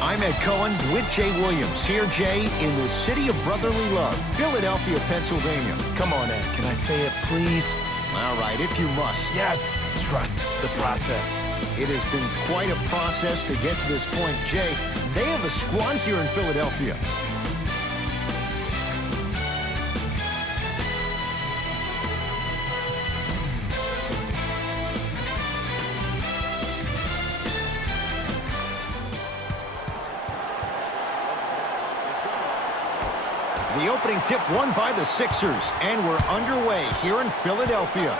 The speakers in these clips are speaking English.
I'm Ed Cohen with Jay Williams. Here, Jay, in the city of brotherly love, Philadelphia, Pennsylvania. Come on, Ed. Can I say it, please? All right, if you must. Yes. Trust the process. It has been quite a process to get to this point. Jay, they have a squad here in Philadelphia. The opening tip won by the Sixers, and we're underway here in Philadelphia.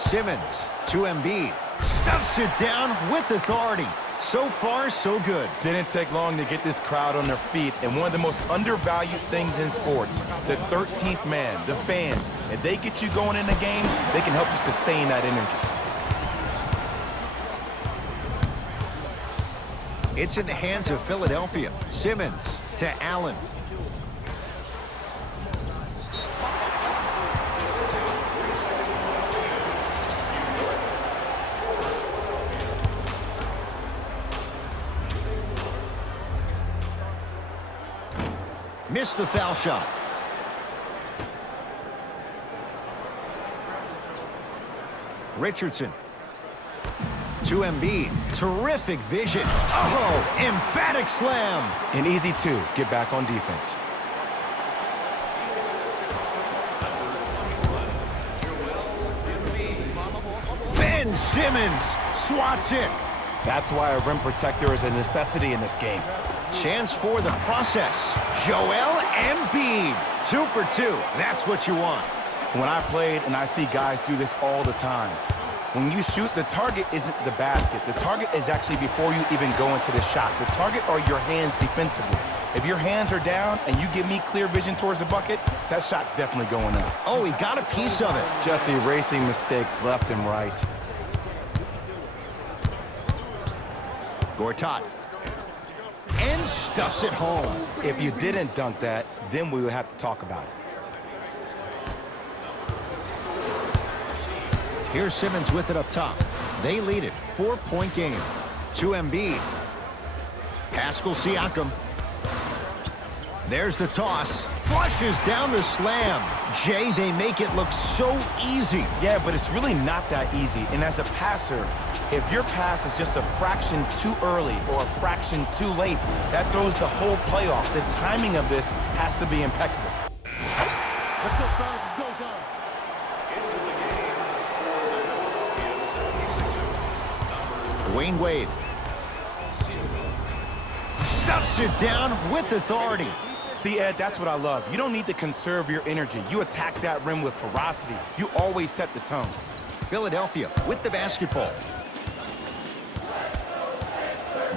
Simmons to Embiid. Stuffs it down with authority. So far, so good. Didn't take long to get this crowd on their feet, and one of the most undervalued things in sports, the 13th man, the fans. If they get you going in the game, they can help you sustain that energy. It's in the hands of Philadelphia. Simmons to Allen. Missed the foul shot. Richardson. To Embiid. Terrific vision. Oh, emphatic slam. An easy two. Get back on defense. Ben Simmons swats it. That's why a rim protector is a necessity in this game. Chance for the process. Joel Embiid. 2 for 2. That's what you want. When I played, and I see guys do this all the time, when you shoot, the target isn't the basket. The target is actually before you even go into the shot. The target are your hands defensively. If your hands are down and you give me clear vision towards the bucket, that shot's definitely going up. Oh, he got a piece of it. Just erasing mistakes left and right. Gortat. And stuffs it home. If you didn't dunk that, then we would have to talk about it. Here's Simmons with it up top. They lead it. 4-point game. To Embiid. Pascal Siakam. There's the toss. Flushes down the slam. Jay, they make it look so easy. Yeah, but it's really not that easy. And as a passer, if your pass is just a fraction too early or a fraction too late, that throws the whole play off. The timing of this has to be impeccable. Let's go, fellas. It's go time. Dwayne Wade. Stuffs it down with authority. See, Ed, that's what I love. You don't need to conserve your energy. You attack that rim with ferocity. You always set the tone. Philadelphia with the basketball.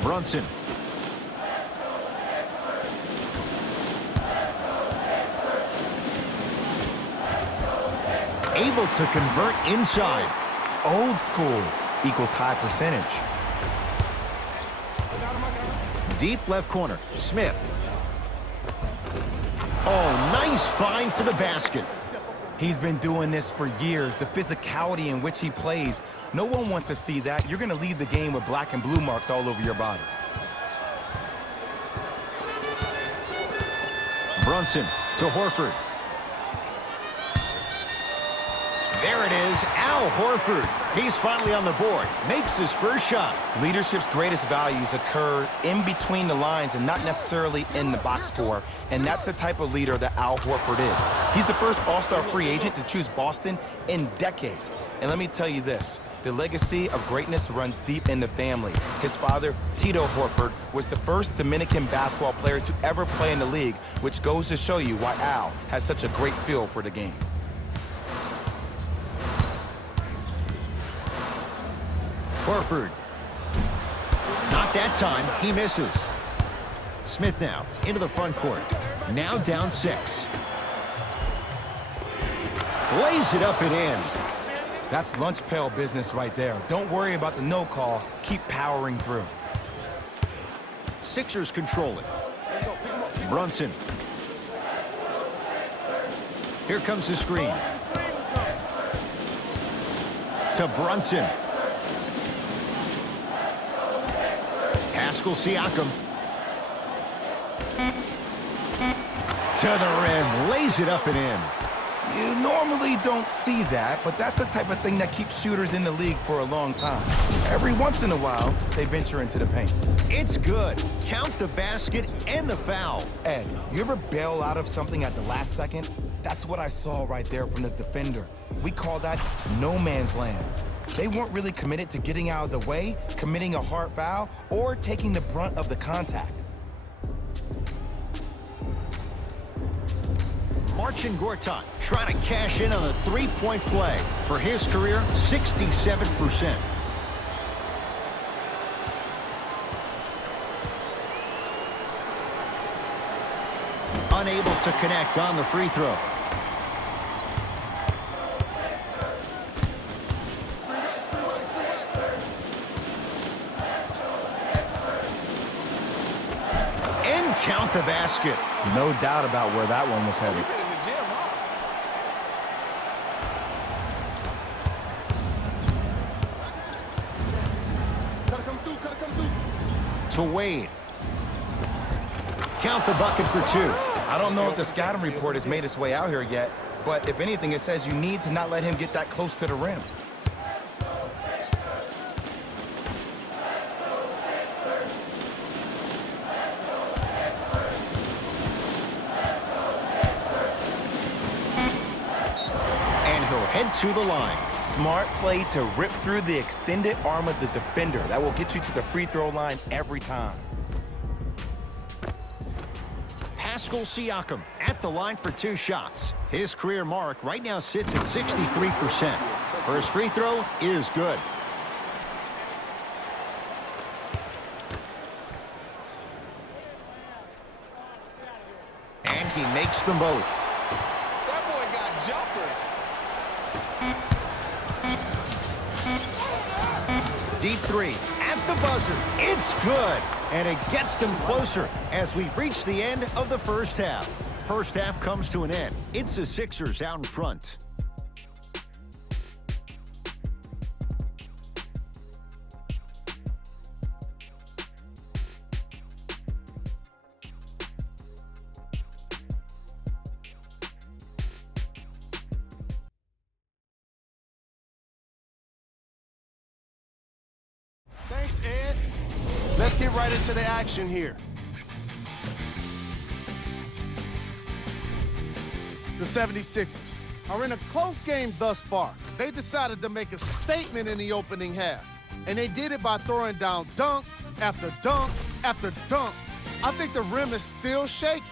Brunson. Able to convert inside. Old school equals high percentage. Deep left corner. Smith. Oh, nice find for the basket. He's been doing this for years. The physicality in which he plays. No one wants to see that. You're going to leave the game with black and blue marks all over your body. Brunson to Horford. There it is, Al Horford. He's finally on the board, makes his first shot. Leadership's greatest values occur in between the lines and not necessarily in the box score. And that's the type of leader that Al Horford is. He's the first all-star free agent to choose Boston in decades. And let me tell you this, the legacy of greatness runs deep in the family. His father, Tito Horford, was the first Dominican basketball player to ever play in the league, which goes to show you why Al has such a great feel for the game. Horford. Not that time. He misses. Smith now into the front court. Now down 6. Lays it up and in. That's lunch pail business right there. Don't worry about the no call. Keep powering through. Sixers control it. Brunson. Here comes the screen. To Brunson. Pascal Siakam. To the rim. Lays it up and in. You normally don't see that, but that's the type of thing that keeps shooters in the league for a long time. Every once in a while, they venture into the paint. It's good. Count the basket and the foul. Ed, you ever bail out of something at the last second? That's what I saw right there from the defender. We call that no man's land. They weren't really committed to getting out of the way, committing a hard foul, or taking the brunt of the contact. Marcin Gortat trying to cash in on a three-point play. For his career, 67%. Unable to connect on the free throw. And count the basket. No doubt about where that one was headed. To Wade. Count the bucket for 2. I don't know if the scouting report has made its way out here yet, but if anything, it says you need to not let him get that close to the rim. And he'll head to the line. Smart play to rip through the extended arm of the defender. That will get you to the free throw line every time. Pascal Siakam at the line for 2 shots. His career mark right now sits at 63%. First free throw is good. And he makes them both. That boy got jumper. Deep 3 at the buzzer. It's good. And it gets them closer as we reach the end of the first half. First half comes to an end. It's the Sixers out in front. let's get right into the action here. The 76ers are in a close game thus far. They decided to make a statement in the opening half, and they did it by throwing down dunk after dunk after dunk. I think the rim is still shaky.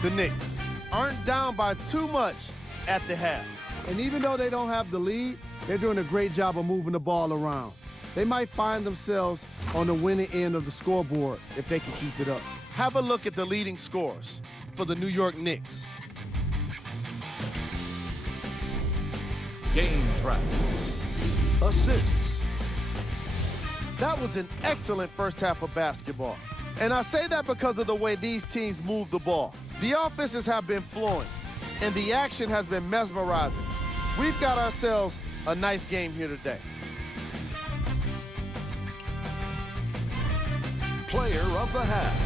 The Knicks aren't down by too much at the half. And even though they don't have the lead, they're doing a great job of moving the ball around. They might find themselves on the winning end of the scoreboard if they can keep it up. Have a look at the leading scores for the New York Knicks. Game track. Assists. That was an excellent first half of basketball. And I say that because of the way these teams move the ball. The offenses have been flowing, and the action has been mesmerizing. We've got ourselves a nice game here today. Player of the half.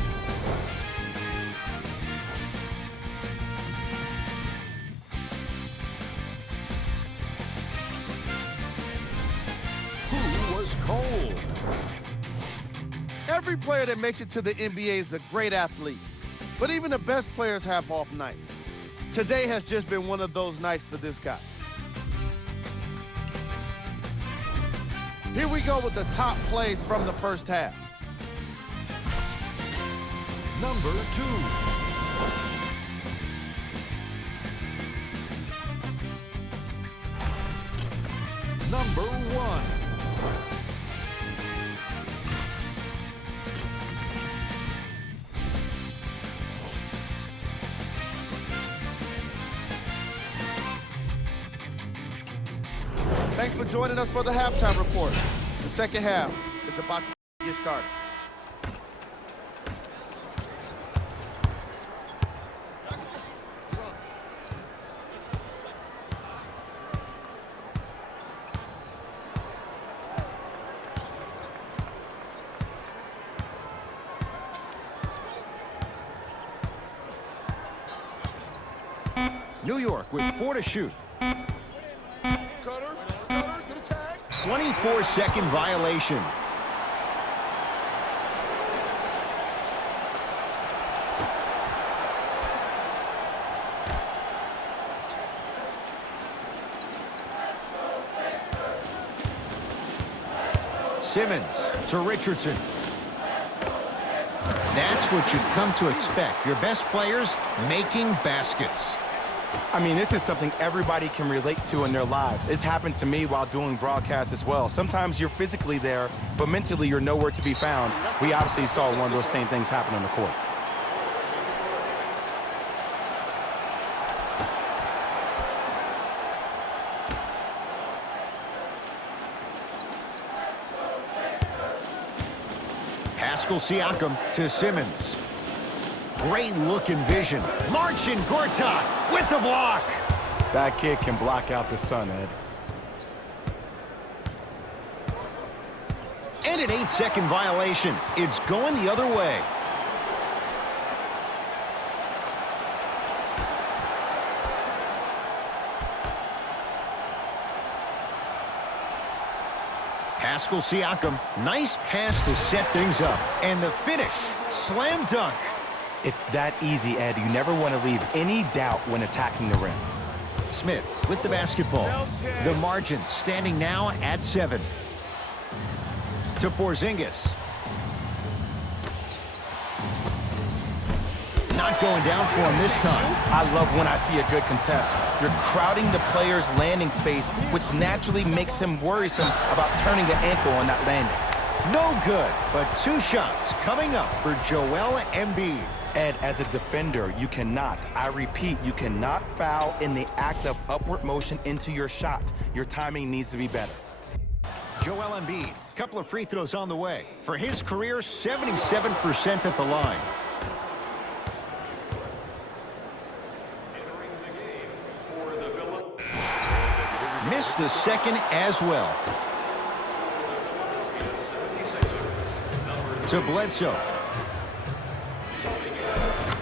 Who was cold? Every player that makes it to the NBA is a great athlete, but even the best players have off nights. Today has just been one of those nights for this guy. Here we go with the top plays from the first half. Number 2. Number 1. Thanks for joining us for the halftime report. The second half is about to get started. New York with 4 to shoot. 24-second violation. Simmons to Richardson. That's what you've come to expect. Your best players making baskets. I mean, this is something everybody can relate to in their lives. It's happened to me while doing broadcasts as well. Sometimes you're physically there, but mentally you're nowhere to be found. We obviously saw one of those same things happen on the court. Pascal Siakam to Simmons. Great look and vision. Marcin Gortat with the block. That kid can block out the sun, Ed. And an 8-second violation. It's going the other way. Pascal Siakam, nice pass to set things up. And the finish, slam dunk. It's that easy, Ed. You never want to leave any doubt when attacking the rim. Smith with the basketball. The margin standing now at 7. To Porzingis. Not going down for him this time. I love when I see a good contest. You're crowding the player's landing space, which naturally makes him worrisome about turning the ankle on that landing. No good, but 2 shots coming up for Joel Embiid. Ed, as a defender, you cannot, I repeat, you cannot foul in the act of upward motion into your shot. Your timing needs to be better. Joel Embiid, couple of free throws on the way. For his career, 77% at the line. Missed the second as well. To Bledsoe.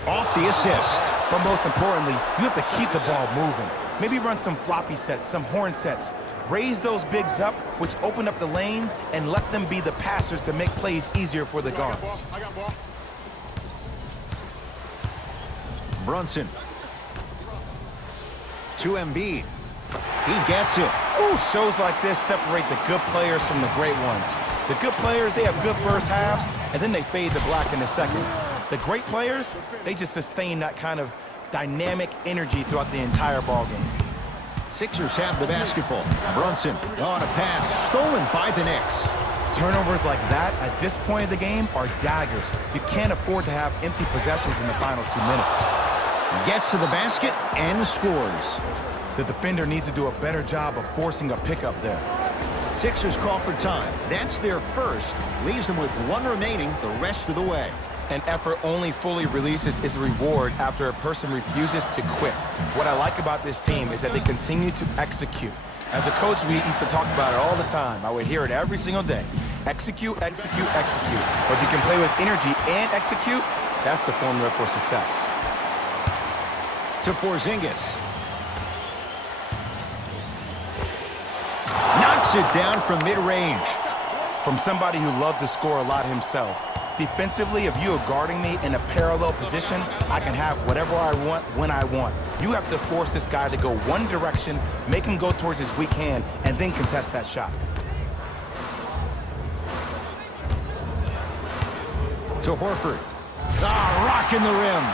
Off the assist. But most importantly, you have to keep the ball moving. Maybe run some floppy sets, some horn sets. Raise those bigs up, which open up the lane, and let them be the passers to make plays easier for the guards. Brunson. To Embiid. He gets it. Ooh, shows like this separate the good players from the great ones. The good players, they have good first halves, and then they fade to black in the second. The great players, they just sustain that kind of dynamic energy throughout the entire ballgame. Sixers have the basketball. Brunson on a pass, stolen by the Knicks. Turnovers like that at this point of the game are daggers. You can't afford to have empty possessions in the final 2 minutes. Gets to the basket and scores. The defender needs to do a better job of forcing a pickup there. Sixers call for time. That's their first. Leaves them with one remaining the rest of the way. An effort only fully releases its reward after a person refuses to quit. What I like about this team is that they continue to execute. As a coach, we used to talk about it all the time. I would hear it every single day. Execute, execute, execute. But if you can play with energy and execute, that's the formula for success. To Porzingis. Knocks it down from mid-range. From somebody who loved to score a lot himself. Defensively, if you are guarding me in a parallel position, I can have whatever I want when I want. You have to force this guy to go one direction, make him go towards his weak hand, and then contest that shot. To Horford. Rocking the rim.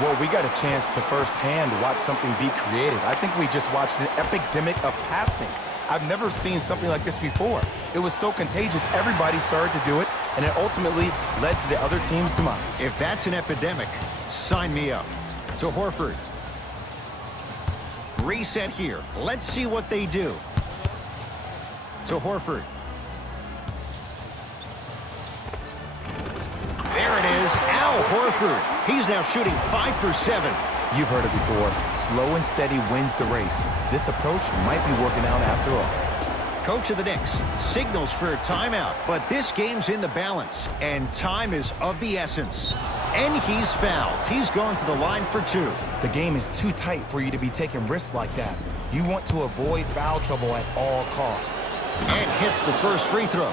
Well, we got a chance to firsthand watch something be created. I think we just watched an epidemic of passing. I've never seen something like this before. It was so contagious, everybody started to do it, and it ultimately led to the other team's demise. If that's an epidemic, sign me up. To Horford. Reset here. Let's see what they do. To Horford. There it is, Al Horford. He's now shooting 5 for 7. You've heard it before. Slow and steady wins the race. This approach might be working out after all. Coach of the Knicks signals for a timeout, but this game's in the balance, and time is of the essence. And he's fouled. He's going to the line for 2. The game is too tight for you to be taking risks like that. You want to avoid foul trouble at all costs. And hits the first free throw.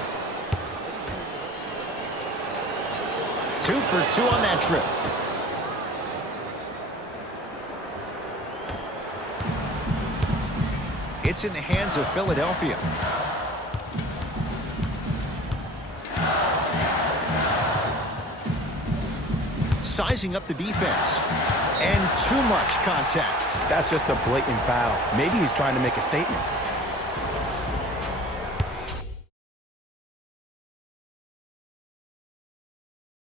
2 for 2 on that trip. It's in the hands of Philadelphia. Sizing up the defense. And too much contact. That's just a blatant foul. Maybe he's trying to make a statement.